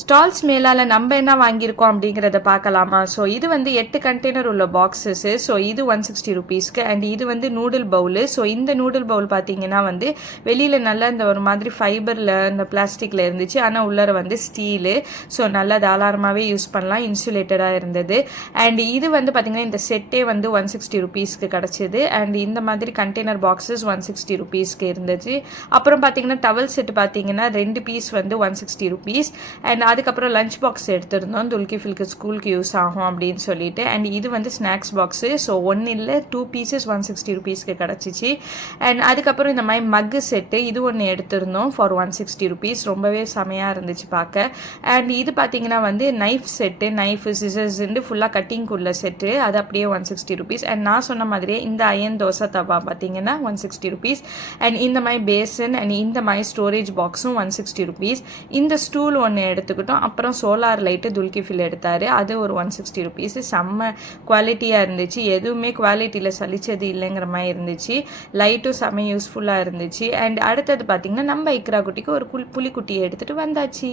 Stalls மேலால் நம்ம என்ன வாங்கியிருக்கோம் அப்படிங்கிறத பார்க்கலாமா. ஸோ இது வந்து 8 கண்டெய்னர் உள்ள பாக்ஸஸ்ஸு. ஸோ இது 160 ருபீஸ்க்கு. அண்ட் இது வந்து நூடுல் பவுலு. ஸோ இந்த நூடுல் பவுல் பார்த்தீங்கன்னா வந்து வெளியில் நல்லா இந்த ஒரு மாதிரி ஃபைபரில் இந்த பிளாஸ்டிக்கில் இருந்துச்சு. ஆனால் உள்ளர வந்து ஸ்டீலு. ஸோ நல்லா தாராளமாகவே யூஸ் பண்ணலாம், இன்சுலேட்டடாக இருந்தது. அண்ட் இது வந்து பார்த்திங்கன்னா இந்த செட்டே வந்து 160 ருபீஸ்க்கு கிடச்சிது. அண்ட் இந்த மாதிரி கண்டெய்னர் பாக்ஸஸ் 160 ருபீஸ்க்கு இருந்துச்சு. அப்புறம் பார்த்தீங்கன்னா டவல் செட்டு பார்த்தீங்கன்னா 2 பீஸ் வந்து 160 ருபீஸ். அண்ட் அதுக்கப்புறம் லஞ்ச் பாக்ஸ் எடுத்திருந்தோம், துல்கிஃபிலுக்கு ஸ்கூலுக்கு யூஸ் ஆகும் அப்படின்னு சொல்லிட்டு. அண்ட் இது வந்து ஸ்நாக்ஸ் பாக்ஸு. ஸோ 1 இல்லை 2 பீசஸ் 160 ருபீஸ்க்கு கிடச்சிச்சு. அண்ட் அதுக்கப்புறம் இந்த மாதிரி மக்கு செட்டு இது ஒன்று எடுத்திருந்தோம் ஃபார் 160 ருபீஸ். ரொம்பவே செமையாக இருந்துச்சு பார்க்க. அண்ட் இது பார்த்தீங்கன்னா வந்து நைஃப் செட்டு, நைஃபு சிசர்ஸ்ன்னு ஃபுல்லாக கட்டிங்குள்ள செட்டு, அது அப்படியே 160 ருபீஸ். அண்ட் நான் சொன்ன மாதிரியே இந்த அயன் தோசை தவா பார்த்தீங்கன்னா 160 ருபீஸ். அண்ட் இந்த மாதிரி பேசன் அண்ட் இந்த மாதிரி ஸ்டோரேஜ் பாக்ஸும் 160 ருபீஸ். இந்த ஸ்டூல் ஒன்று எடுத்துக்கிட்டோம். அப்புறம் சோலார் லைட்டு துல்கிஃபில் எடுத்தார், அது ஒரு 160 ருபீஸ். செம்ம குவாலிட்டியாக இருந்துச்சு, எதுவுமே குவாலிட்டியில் சலிச்சது இல்லைங்கிற மாதிரி இருந்துச்சு. லைட்டும் செம்ம யூஸ்ஃபுல்லாக இருந்துச்சு. அண்ட் அடுத்தது பார்த்திங்கன்னா நம்ம இக்ரா குட்டிக்கு ஒரு புலிக்குட்டியை எடுத்துகிட்டு வந்தாச்சு.